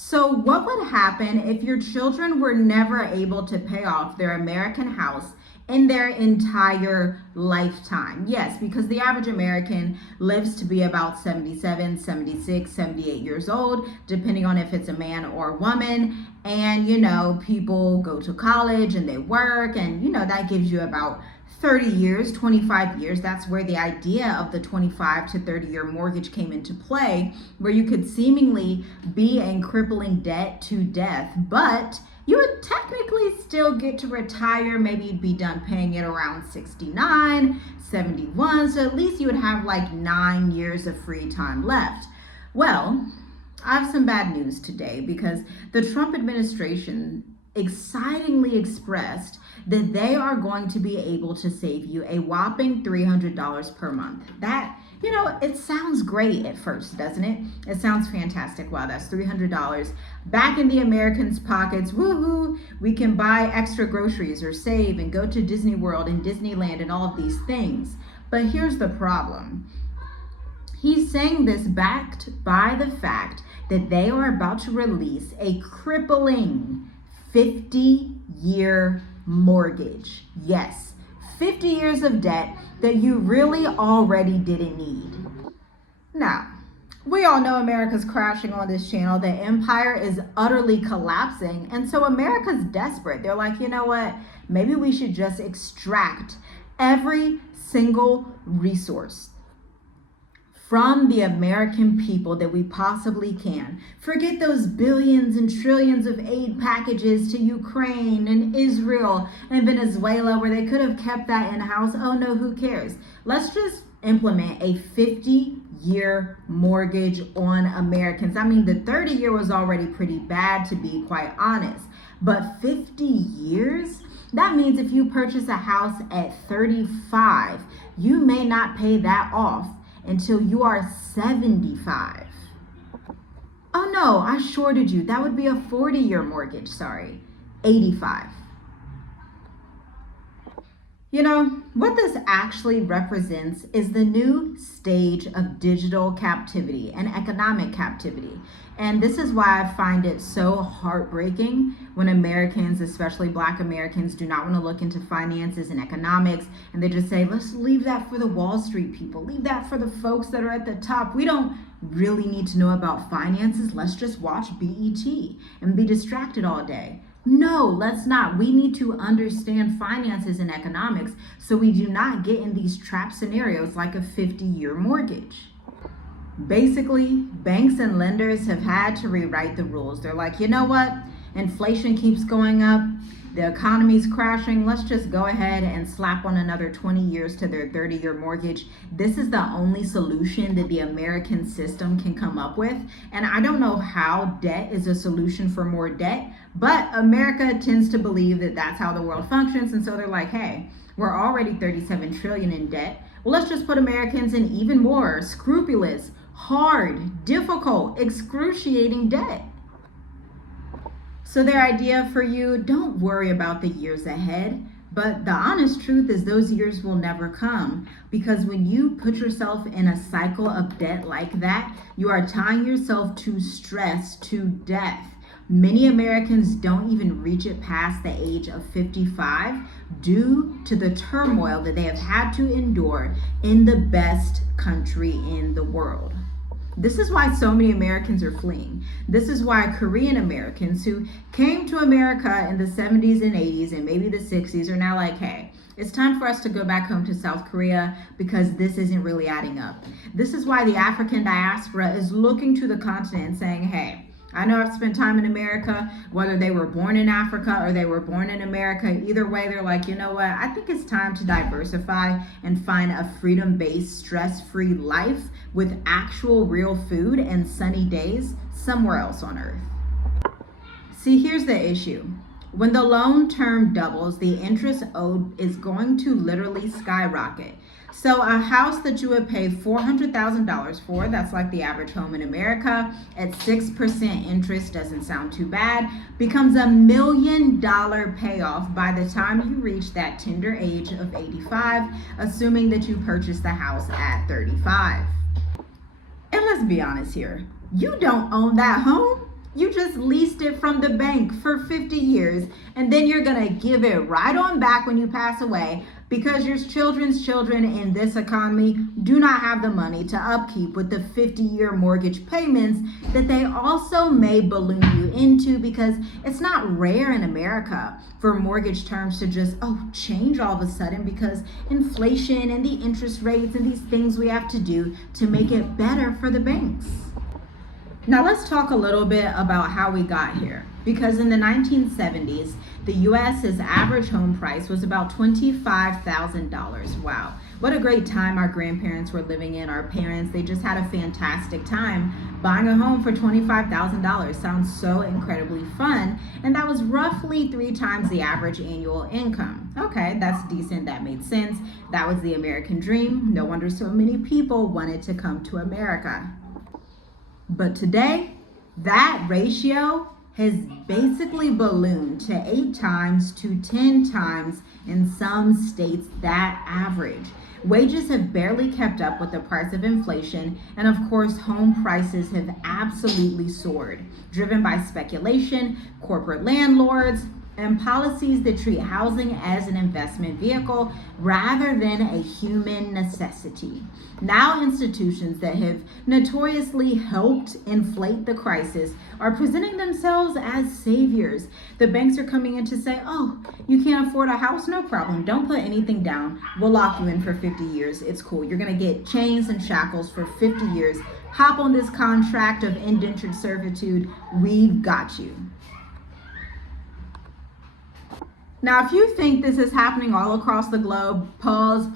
So, what would happen if your children were never able to pay off their American house in their entire lifetime? Yes, because the average American lives to be about 77, 76, 78 years old, depending on if it's a man or a woman. And, people go to college and they work, and, that gives you about 30 years, 25 years. That's where the idea of the 25 to 30-year mortgage came into play, where you could seemingly be in crippling debt to death, but you would technically still get to retire. Maybe you'd be done paying it around 69, 71. So at least you would have like 9 years of free time left. Well, I have some bad news today because the Trump administration excitingly expressed that they are going to be able to save you a whopping $300 per month. That, it sounds great at first, doesn't it? It sounds fantastic. Wow, that's $300 back in the Americans' pockets. Woohoo! We can buy extra groceries or save and go to Disney World and Disneyland and all of these things. But here's the problem. He's saying this backed by the fact that they are about to release a crippling 50-year mortgage. Yes, 50 years of debt that you really already didn't need. Now, we all know America's crashing on this channel. The empire is utterly collapsing. And so America's desperate. They're like, you know what? Maybe we should just extract every single resource from the American people that we possibly can. Forget those billions and trillions of aid packages to Ukraine and Israel and Venezuela where they could have kept that in-house. Oh no, who cares? Let's just implement a 50-year mortgage on Americans. I mean, the 30-year was already pretty bad, to be quite honest, but 50 years? That means if you purchase a house at 35, you may not pay that off until you are 75. Oh no, I shorted you. That would be a 40-year mortgage, 85. What this actually represents is the new stage of digital captivity and economic captivity. And this is why I find it so heartbreaking when Americans, especially Black Americans, do not want to look into finances and economics. And they just say, let's leave that for the Wall Street people. Leave that for the folks that are at the top. We don't really need to know about finances. Let's just watch BET and be distracted all day. No, let's not. We need to understand finances and economics so we do not get in these trap scenarios like a 50-year mortgage. Basically, banks and lenders have had to rewrite the rules. They're like, you know what? Inflation keeps going up. The economy's crashing. Let's just go ahead and slap on another 20 years to their 30-year mortgage. This is the only solution that the American system can come up with. And I don't know how debt is a solution for more debt, but America tends to believe that that's how the world functions. And so they're like, hey, we're already 37 trillion in debt. Well, let's just put Americans in even more scrupulous, hard, difficult, excruciating debt. So their idea for you, don't worry about the years ahead, but the honest truth is those years will never come, because when you put yourself in a cycle of debt like that, you are tying yourself to stress to death. Many Americans don't even reach it past the age of 55 due to the turmoil that they have had to endure in the best country in the world. This is why so many Americans are fleeing. This is why Korean Americans who came to America in the 70s and 80s and maybe the 60s are now like, hey, it's time for us to go back home to South Korea because this isn't really adding up. This is why the African diaspora is looking to the continent and saying, hey, I know I've spent time in America, whether they were born in Africa or they were born in America. Either way, they're like, you know what? I think it's time to diversify and find a freedom-based, stress-free life with actual real food and sunny days somewhere else on earth. See, here's the issue. When the loan term doubles, the interest owed is going to literally skyrocket. So a house that you would pay $400,000 for, that's like the average home in America, at 6% interest, doesn't sound too bad, becomes $1 million payoff by the time you reach that tender age of 85, assuming that you purchased the house at 35. And let's be honest here, you don't own that home. You just leased it from the bank for 50 years, and then you're going to give it right on back when you pass away because your children's children in this economy do not have the money to upkeep with the 50-year mortgage payments that they also may balloon you into, because it's not rare in America for mortgage terms to just change all of a sudden because inflation and the interest rates and these things we have to do to make it better for the banks. Now let's talk a little bit about how we got here, because in the 1970s, the U.S.'s average home price was about $25,000. Wow, what a great time our grandparents were living in. Our parents, they just had a fantastic time buying a home for $25,000. Sounds so incredibly fun, and that was roughly 3 times the average annual income. Okay, that's decent, that made sense. That was the American dream. No wonder so many people wanted to come to America. But today, that ratio has basically ballooned to 8 times to 10 times in some states that average. Wages have barely kept up with the price of inflation, and of course, home prices have absolutely soared, driven by speculation, corporate landlords, and policies that treat housing as an investment vehicle rather than a human necessity. Now, institutions that have notoriously helped inflate the crisis are presenting themselves as saviors. The banks are coming in to say, oh, you can't afford a house? No problem. Don't put anything down. We'll lock you in for 50 years. It's cool. You're going to get chains and shackles for 50 years. Hop on this contract of indentured servitude. We've got you. Now, if you think this is happening all across the globe, pause,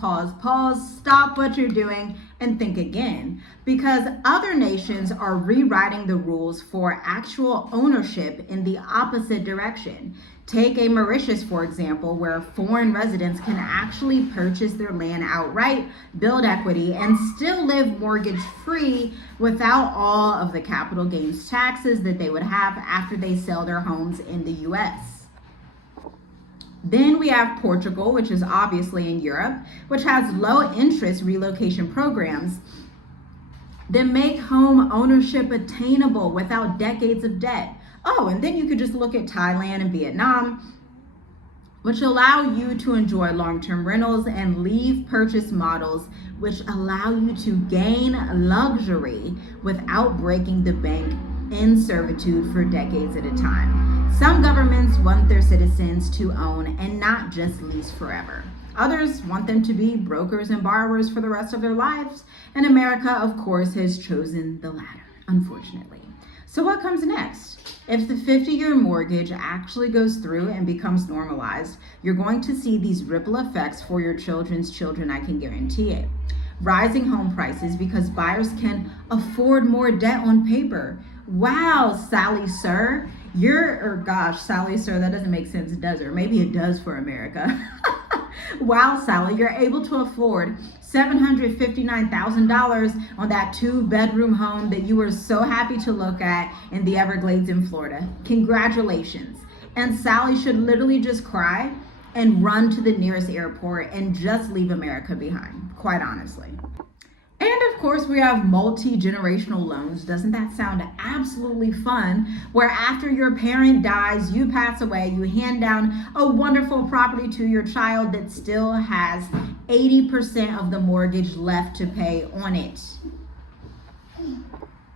stop what you're doing and think again, because other nations are rewriting the rules for actual ownership in the opposite direction. Take a Mauritius, for example, where foreign residents can actually purchase their land outright, build equity, and still live mortgage-free without all of the capital gains taxes that they would have after they sell their homes in the U.S. Then we have Portugal, which is obviously in Europe, which has low interest relocation programs that make home ownership attainable without decades of debt. Oh, and then you could just look at Thailand and Vietnam, which allow you to enjoy long-term rentals and leave purchase models, which allow you to gain luxury without breaking the bank in servitude for decades at a time. Some governments want their citizens to own and not just lease forever. Others want them to be brokers and borrowers for the rest of their lives. And America, of course, has chosen the latter, unfortunately. So what comes next? If the 50-year mortgage actually goes through and becomes normalized, you're going to see these ripple effects for your children's children, I can guarantee it. Rising home prices because buyers can afford more debt on paper. Wow, Sally, sir. Sally, sir, that doesn't make sense, does it? Or maybe it does for America. Wow, Sally, you're able to afford $759,000 on that 2-bedroom home that you were so happy to look at in the Everglades in Florida. Congratulations. And Sally should literally just cry and run to the nearest airport and just leave America behind, quite honestly. And of course, we have multi-generational loans. Doesn't that sound absolutely fun? Where after your parent dies, you pass away, you hand down a wonderful property to your child that still has 80% of the mortgage left to pay on it.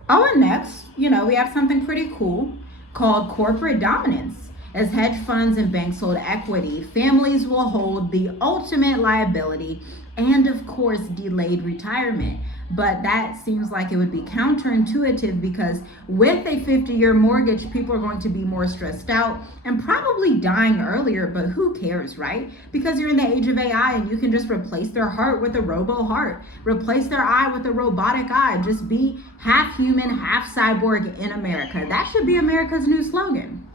Oh, and next, we have something pretty cool called corporate dominance. As hedge funds and banks hold equity, families will hold the ultimate liability and, of course, delayed retirement. But that seems like it would be counterintuitive, because with a 50-year mortgage, people are going to be more stressed out and probably dying earlier, but who cares, right? Because you're in the age of AI and you can just replace their heart with a robo heart, replace their eye with a robotic eye, just be half human, half cyborg in America. That should be America's new slogan.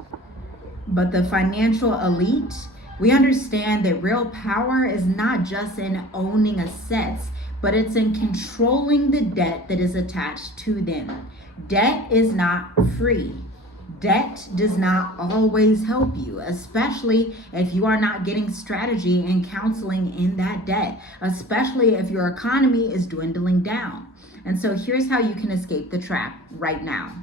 But the financial elite, we understand that real power is not just in owning assets, but it's in controlling the debt that is attached to them. Debt is not free. Debt does not always help you, especially if you are not getting strategy and counseling in that debt, especially if your economy is dwindling down. And so here's how you can escape the trap right now.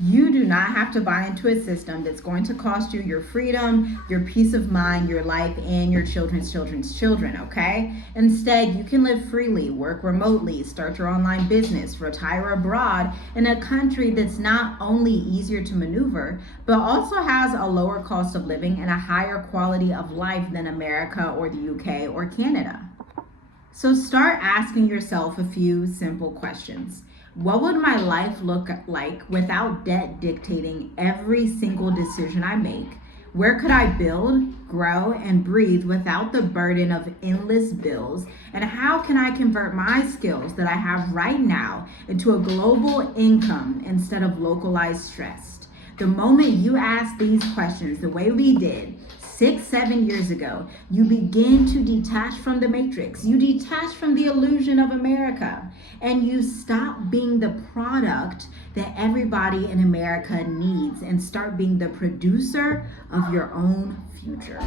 You do not have to buy into a system that's going to cost you your freedom, your peace of mind, your life, and your children's children, okay? Instead, you can live freely, work remotely, start your online business, retire abroad in a country that's not only easier to maneuver, but also has a lower cost of living and a higher quality of life than America or the UK or Canada. So start asking yourself a few simple questions. What would my life look like without debt dictating every single decision I make? Where could I build, grow, and breathe without the burden of endless bills? And how can I convert my skills that I have right now into a global income instead of localized stress? The moment you ask these questions the way we did 6-7 years ago, you begin to detach from the matrix. You detach from the illusion of America, and you stop being the product that everybody in America needs and start being the producer of your own future.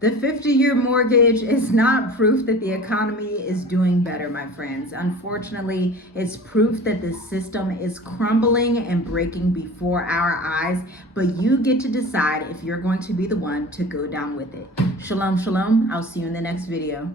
The 50-year mortgage is not proof that the economy is doing better, my friends. Unfortunately, it's proof that the system is crumbling and breaking before our eyes, but you get to decide if you're going to be the one to go down with it. Shalom, shalom. I'll see you in the next video.